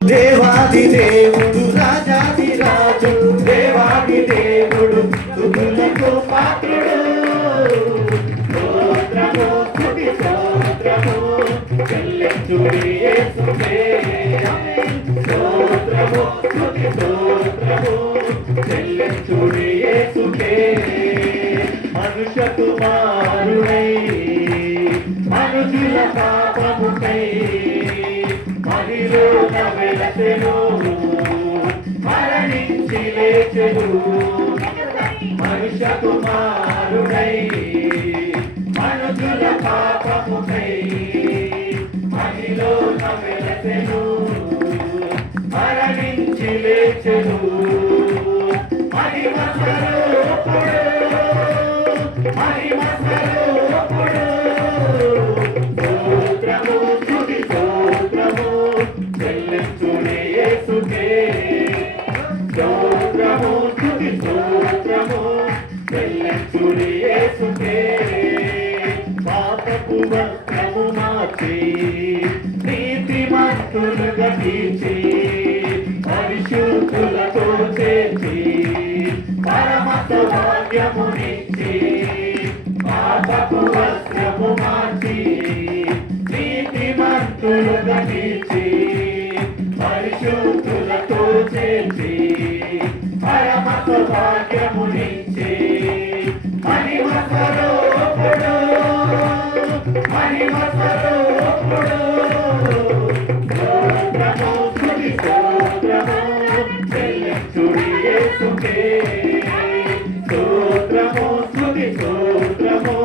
దేవాది దేవుడు రాజాది రాజు దేవాది దేవుడు స్తుతులకు పాత్రుడు స్తోత్రము స్తుతి స్తోత్రము చెల్లించుడి యేసుకే స్తోత్రము స్తుతి స్తోత్రము చెల్లించుడి యేసుకే మనుష్య కుమారుడై మనుషుల పాపముకై మదిలోన వెలసెను మరణించి లేచెను మనుష్య కుమారుడై మనుషుల పాపముకై మదిలోన వెలసెను మరణించి లేచెను మహిమ స్వరూపుడు మహిమ స్వరూపుడు స్తోత్రము స్తుతి స్తోత్రము చెల్లించుడి యేసుకే స్తోత్రము స్తుతి స్తోత్రము చెల్లించుడి యేసుకే పాపపు వస్త్రము మార్చి నీతిమంతులుగా తీర్చి పరిశుద్ధులతో చేర్చి పరమ సౌభాగ్యమునిచ్చి పాపపు వస్త్రము మార్చి నీతిమంతులుగా తీర్చి పరిశుద్ధులతో చేర్చి పరమ సౌభాగ్యమునిచ్చి మహిమ స్వరూపుడు మహిమ స్వరూపుడు స్తోత్రము స్తుతి స్తోత్రము చెల్లించుడి యేసుకే స్తోత్రము స్తుతి స్తోత్రము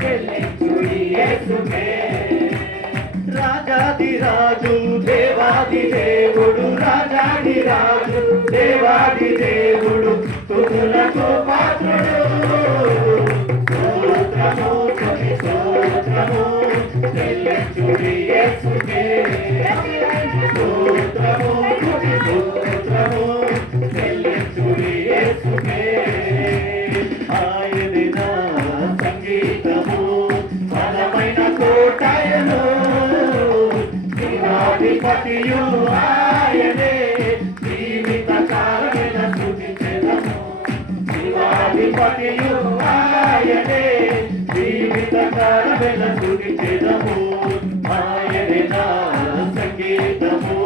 చెల్లించుడి యేసుకే రాజాది రాజు దేవాది దేవుడు రాజాది రాజు దేవాది దేవుడు స్తుతులకు పాత్రుడు స్తోత్రము స్తుతి స్తోత్రము చెల్లించుడి యేసుకే స్తోత్రము స్తుతి స్తోత్రము చెల్లించుడి యేసుకే ఆయనే నా సంగీతము బలమైన కోటయను శివాధిపతియు ఆయనే జీవిత కాలమైన స్తుతించెదము శివాధిపతియు ఆయనే జీవిత కాలమైన స్తుతించెదము ఆయనే నా సంగీతము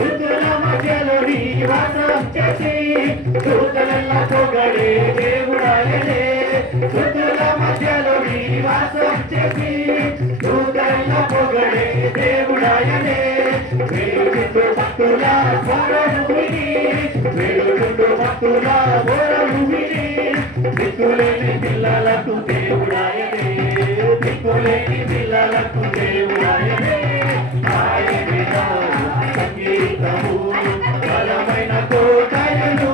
ఋతుల మధ్యలో నివాసం చేసి దూతలెల్ల పొగడే దేవుడాయనే ఋతుల మధ్యలో నివాసం చేసి దూతలెల్ల పొగడే దేవుడాయనే వేడుకుంటూ భక్తుల స్వరము విని వేడుకుంటూ భక్తుల స్వరము విని దిక్కులేని పిల్లలకు దేవుడాయనే దిక్కులేని పిల్లలకు దేవుడాయనే ఆయనే నా సంగీతము బలమైన కోటయను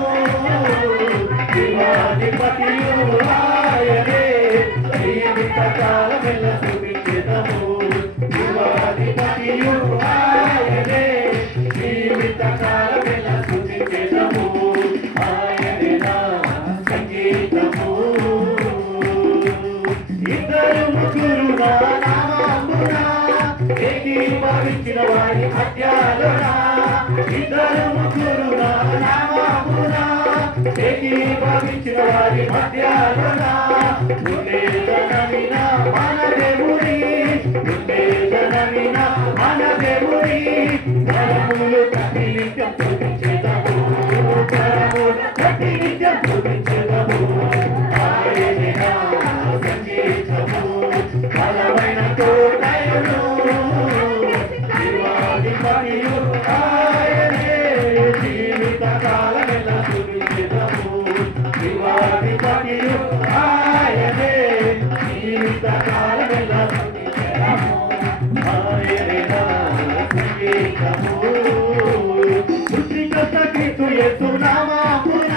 శివాధిపతియు ఆయనే జీవిత కాలమెల్ల స్తుతించెదము శివాధిపతియు ఆయనే జీవిత కాలమెల్ల స్తుతించెదము ఆయనే నా సంగీతము ఇద్దరు ముగ్గురు నా నామమున ఏకీభవించిన వారి మధ్యలోన ఇద్దరు ముగ్గురు నా నామమున ఏకీభవించిన వారి మధ్యలోన ఉండేదనమిన మన దేవుని ఉండేదనమిన మన దేవుని పరములు ప్రతి నిత్యం స్తుతించెదము పరములు ప్రతి నిత్యం స్తుతించెదము ఆయనే నా సంగీతము బలమైన కోటయను శివాధిపతియు ఆయనే జీవిత కాలమెల్ల స్తుతించెదము శివాధిపతియు ఆయనే జీవిత కాలమెల్ల స్తుతించెదము ఆయనే నా సంగీతము సృష్టికర్త క్రీస్తు యేసు నామమున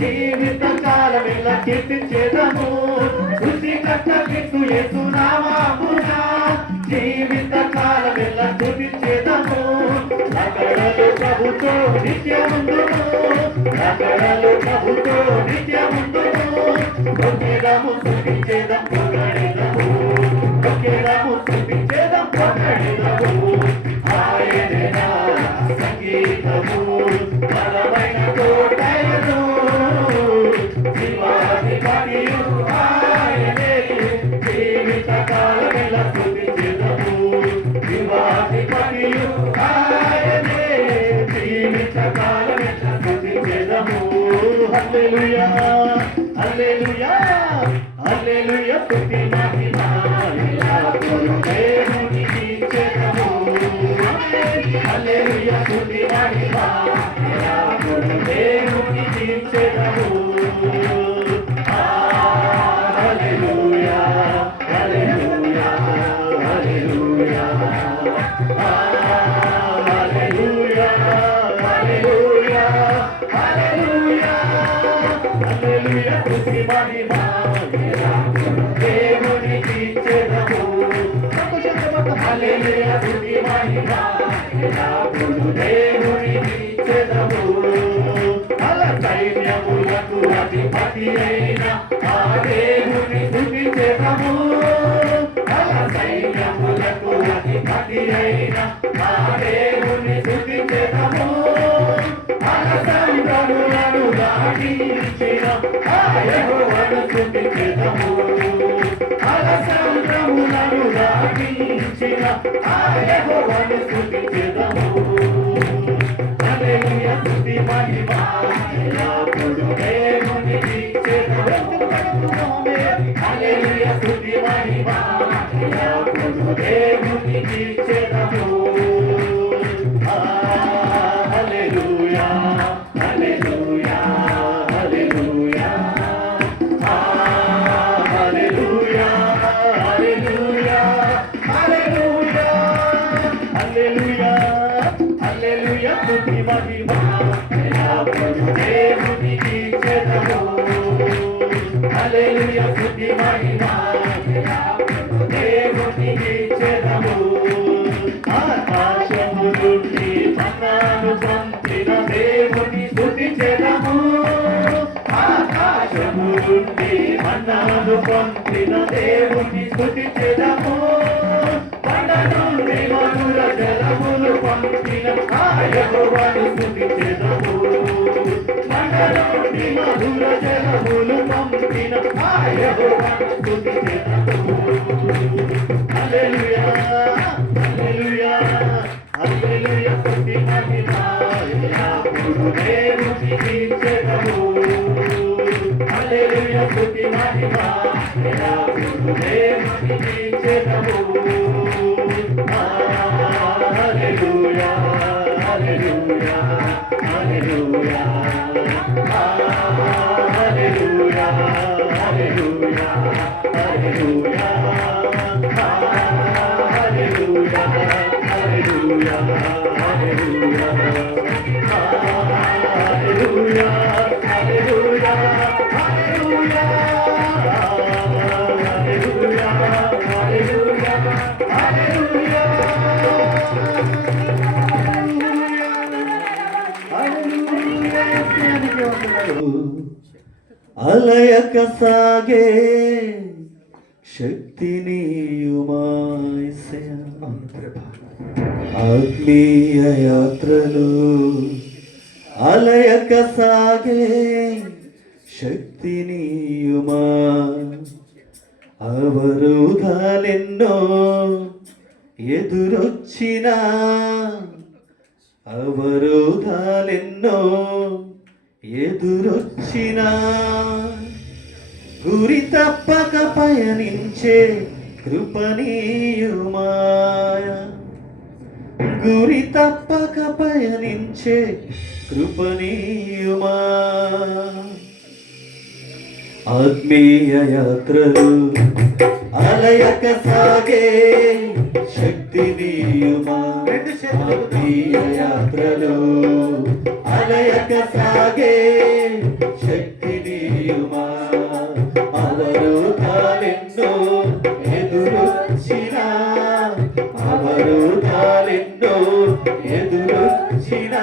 జీవిత కాలమెల్ల కీర్తించెదము సృష్టికర్త క్రీస్తు యేసు నామమున జీవిత కాలమెల్ల స్తుతించెదము రకడలు ప్రభుతో నిత్యముందును రకడలు ప్రభుతో నిత్యముందును ఒకేదము హల్లెలూయా హల్లెలూయా హల్లెలూయా స్తుతి మహిమ ఎల్లప్పుడూ దేవునికి చెందును హల్లెలూయా స్తుతి మహిమ ఎల్లప్పుడూ దేవునికి చెందును హల్లెలూయా హల్లెలూయా హల్లెలూయా హల్లెలూయా హల్లెలూయా హల్లెలూయా హల్లెలూయా స్తుతి మహిమ దేవునికి చెందును హల్లెలూయా స్తుతి మహిమ ఎల్లప్పుడూ దేవునికి చెందును అల సైన్యములకు అధిపతి అయిన ఆ దేవుని స్తుతించెదము అల సైన్యములకు అధిపతి అయిన ఆ దేవుని స్తుతించెదము అల సముద్రములను దాటించిన ఆ యెహోవాను స్తుతించెదము అల సముద్రములను దాటించిన ఆ యెహోవాను స్తుతించెదము హల్లెలూయా స్తుతి మహిమ ఎల్లప్పుడూ దేవునికి చెందును హల్లెలూయా స్తుతి మహిమ ఎల్లప్పుడూ దేవునికి చెందును హల్లెలూయా హల్లెలూయా హల్లెలూయా హల్లెలూయా హల్లెలూయా హల్లెలూయా హల్లెలూయా హల్లెలూయా స్తుతి మహిమ ఎల్లప్పుడూ దేవునికి చెందును హల్లెలూయా స్తుతి మహిమ ఎల్లప్పుడూ దేవునికి చెందును ఆకాశము నుండి మన్నాను పంపిన దేవుని స్తుతించెదము ఆకాశము నుండి మన్నాను పంపిన దేవుని స్తుతించెదము కొండ నుండి మధుర జలములు పంపిన ఆ యెహోవాను స్తుతించెదము కొండ నుండి మధుర జలములు పంపిన ఆ యెహోవాను స్తుతించెదము హల్లెలూయా హల్లెలూయా హల్లెలూయా స్తుతి మహిమ ఎల్లప్పుడూ దేవునికి చెందును హల్లెలూయా స్తుతి మహిమ ఎల్లప్పుడూ దేవునికి చెందును హల్లెలూయా హల్లెలూయా హల్లెలూయా హల్లెలూయా హల్లెలూయా హల్లెలూయా హల్లెలూయా హల్లెలూయా హల్లెలూయా హల్లెలూయా హల్లెలూయా హల్లెలూయా హల్లెలూయా హల్లెలూయా హల్లెలూయా అలయక సాగే శక్తినీయుమాయసయ ఆత్మీయ యాత్రలు అలయక సాగే శక్తినీయుమా అవరోధాలెన్నో ఎదురొచ్చినా అవరోధాలెన్నో ఎదురొచ్చినా గురి తప్పక పయనించే కృపణీయుమాయ గురి తప్పక పయనించే కృపణీయుమా ఆత్మీయ యాత్రలు అలయక సాగే శక్తినీయుమా ఆత్మీయ యాత్రలు అలయక సాగే శక్తినీయుమా అవరోధాలెన్నో ఎదురొచ్చినా అవరోధాలెన్నో ఎదురొచ్చినా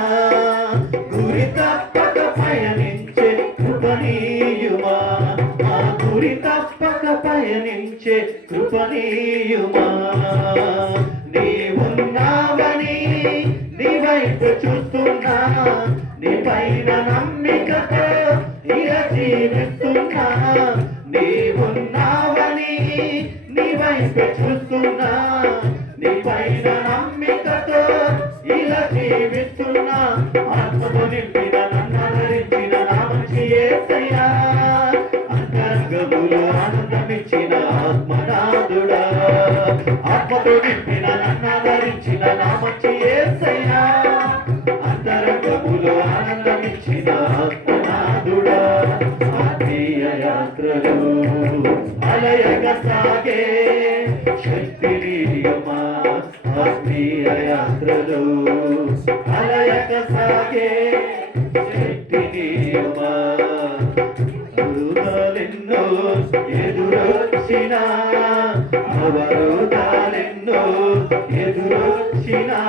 గురి తప్పక పయనించే కృపణీయుమా ఆ గురి తప్పక పయనించే కృపణీయుమా నీవున్నావని నీ వైపు చూస్తున్నా నీ పైన నమ్మికతో ఇలా జీవిస్తున్నా నీవున్నావని నీ వైపు చూస్తున్నా నీ పైన నమ్మికతో ఇలా జీవిస్తున్నా ఆత్మతో నింపిన నన్ను ధరించిన నా మంచి ఆత్మతో నింపిన నన్నాదరించిన నా మంచి యేసయ్యా అంతరంగములో ఆనందమిచ్చిన ఆత్మనాథుడా ఆత్మీయ యాత్రలు అలయగా సాగే శక్తినియమా ఆత్మీయ యాత్రలు అలయగా సాగే శక్తినియమా అవరోధాలెన్నో ఎదురొచ్చినా అవరోధాలెన్నో ఎదురొచ్చినా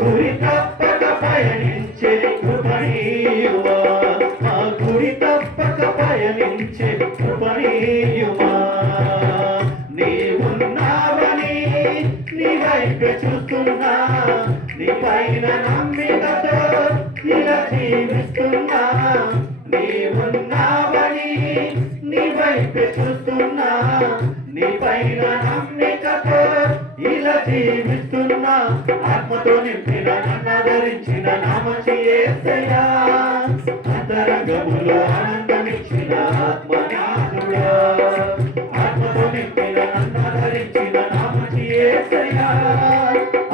గురి తప్పక పయనించే కృపణీయుమా మా గురి తప్పక పయనించే కృపణీయుమా నీవున్నావని నీ వైపు చూస్తున్నా నీ పైన నమ్మికతో ఇలా జీవిస్తున్నా నీవున్నావని నీ వైపు చూస్తున్నా నీ పైన నమ్మికతో ఇలా జీవిస్తున్నా ఆత్మతో నింపిన నన్నాదరించిన నా మంచి యేసయ్యా అంతరంగములో ఆనందమిచ్చిన ఆత్మనాథుడా ఆత్మతో నింపిన నన్నాదరించిన నా మంచి యేసయ్యా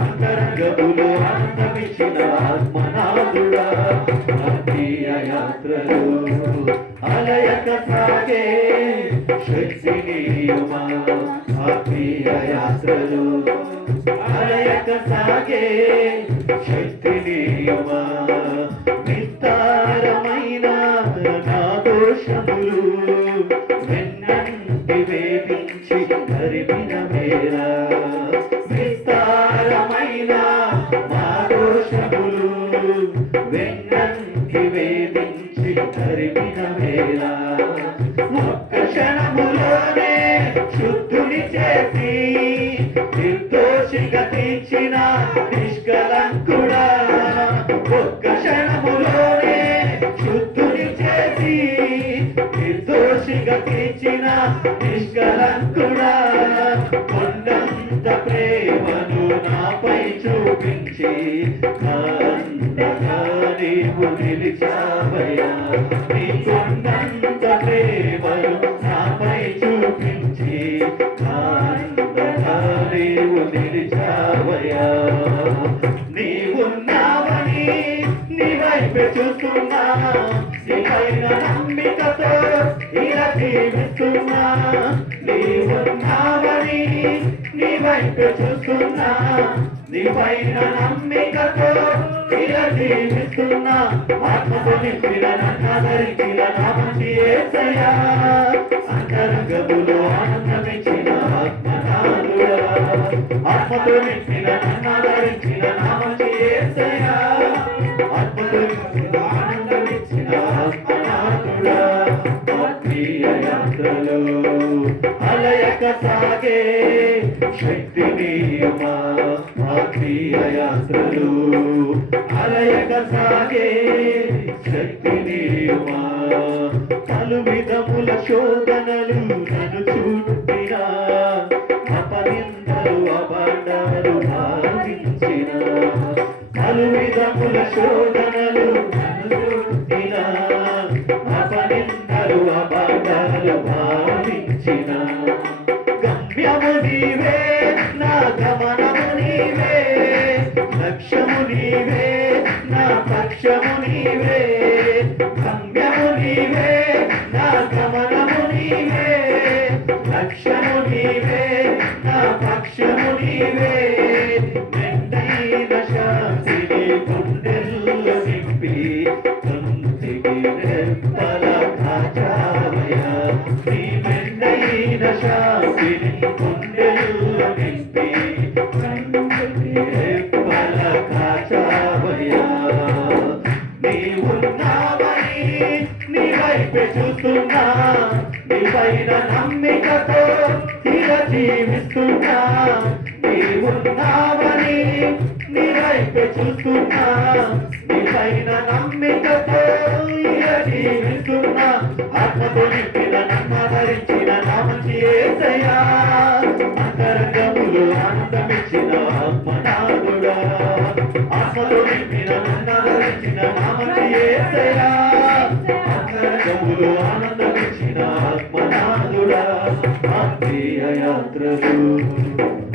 అంతరంగములో ఆనందమిచ్చిన ఆత్మనాథుడా ఆత్మీయ యాత్రలు అలయక సాగే శక్తినియమా ఆత్మీయ యాత్రలు అలయక సాగే శక్తినియమా విస్తారమైన నా దోషములు వెన్నంటి వేధించి ధరిపిన వేళ విస్తారమైన మా దోషములు వెన్నంటి వేధించి ధరిపిన వేళ ఒక్క క్షణములోనే శుద్ధుని చేసి నిర్దోషిగా తీర్చిన నిష్కలంకుడా ఒక్క క్షణములోనే శుద్ధుని చేసి నిర్దోషిగా తీర్చిన నిష్కలంకుడా కొండంత ప్రేమను నాపై చూపించి అంతగా నీవు నిలిచావయ్యా నీ కొండంత ప్రేమను నాపై చూపించి అంతగా నీవు నిలిచావయ్యా నీవున్నావని నీ వైపు చూస్తున్నా నీ పైన నమ్మికతో ఇలా జీవిస్తున్నా నీవున్నావని నీ వైపు చూస్తున్నా నీ పైన నమ్మికతో ఇలా జీవిస్తున్నా ఆత్మతో నింపిన నన్నాదరించిన నా మంచి యేసయ్యా అంతరంగములో ఆనందమిచ్చిన ఆత్మనాథుడా ఆత్మతో నింపిన నన్నాదరించిన నా మంచి యేసయ్యా ఆత్మతో నింపిన ఆనందమిచ్చిన ఆత్మనాథుడా ఆత్మీయ యాత్రలు అలయక సాగే శక్తినియమా ఆత్మీయ యాత్రలు అలయక సాగే శక్తినియమా పలు విధముల శోధనలు నన్ను చుట్టినా అపనిందలు అబండాలు భావించిన పలు విధముల శోధనలు నన్ను చుట్టినా అపనిందలు అబండాలు భావించిన గమ్యము నీవే నా గమనము నీవే లక్ష్యము నీవే నా పక్షము నీవే గమ్యము నీవే నా గమనము నీవే లక్ష్యము నీవే నా పక్షము నీవే మెండైన శాంతిని గుండెల్లో నింపి తంతికి రెప్పల కాచావయ్యా నీ మెండైన శాంతిని గుండెల్లో నింపి తంతికి రెప్పల కాచావయ్యా నీవున్నావని నీ వైపు చూస్తున్నా నీ పైన నమ్మికతో ఇలా జీవిస్తున్నా నీవున్నావని నీ వైపు చూస్తున్నా నీ పైన నమ్మికతో ఇలా జీవిస్తున్నా ఆత్మతో నింపిన నన్నాదరించిన నా మంచి యేసయ్యా అంతరంగములో ఆనందమిచ్చిన ఆత్మనాథుడా ఆత్మతో నింపిన నన్నాదరించిన నా మంచి యేసయ్యా అంతరంగములో ఆనందమిచ్చిన ఆత్మనాథుడా ఆత్మీయ యాత్రలు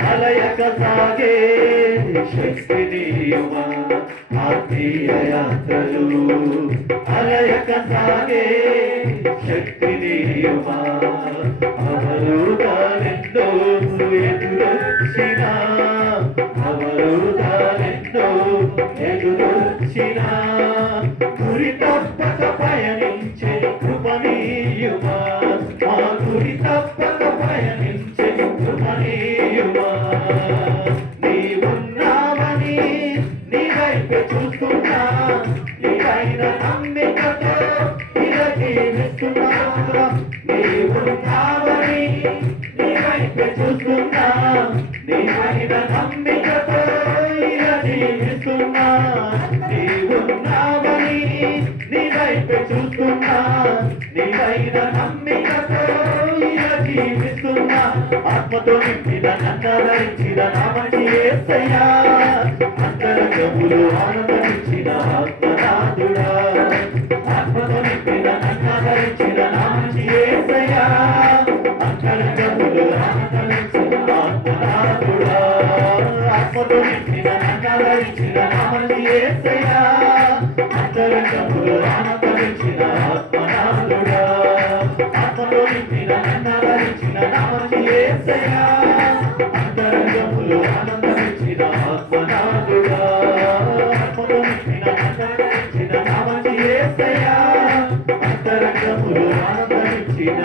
అలయక సాగే శక్తినియుమా ఆత్మీయ యాత్రలు అలయక సాగే శక్తినియుమా అవరోధాలెన్నో ఎదురొచ్చినా అవరోధాలెన్నో ఎదురొచ్చినా గురి తప్పక పయనించే కృపణీయుమా మా గురి తప్పక పయనించే కృపణీయుమా నీవున్నావని నీ వైపు చూస్తున్నా నీపైన నమ్మికతో ఇలా జీవిస్తున్నా నీవున్నావని నీ వైపు చూస్తున్నా నీపైన నమ్మికతో ఇలా జీవిస్తున్నా నీవున్నావని నీ వైపు చూస్తున్నా నీపైన నమ్మికతో ఇలా జీవిస్తున్నా ఆత్మతో నింపిన నన్నరించిన నామకి యేసయ్యా అంతరంగములో ఆనందించిన ఆత్మనాథుడా ఆత్మతో నింపిన నన్నరించిన నామకి యేసయ్యా అంతరంగములో ఆనందించిన ఆత్మనాథుడా ఆత్మతో నింపిన నన్నరించిన నామకి యేసయ్యా అంతరంగములో ఆనందించిన ఆత్మనాథుడా ఆత్మతో నింపిన నన్నరించిన నామకి యేసయ్యా అంతరంగములో ఆనందించిన ఆత్మనాథుడా ఆత్మతో నింపిన నన్నరించిన నామకి యేసయ్యా అంతరంగములో ఆనందించిన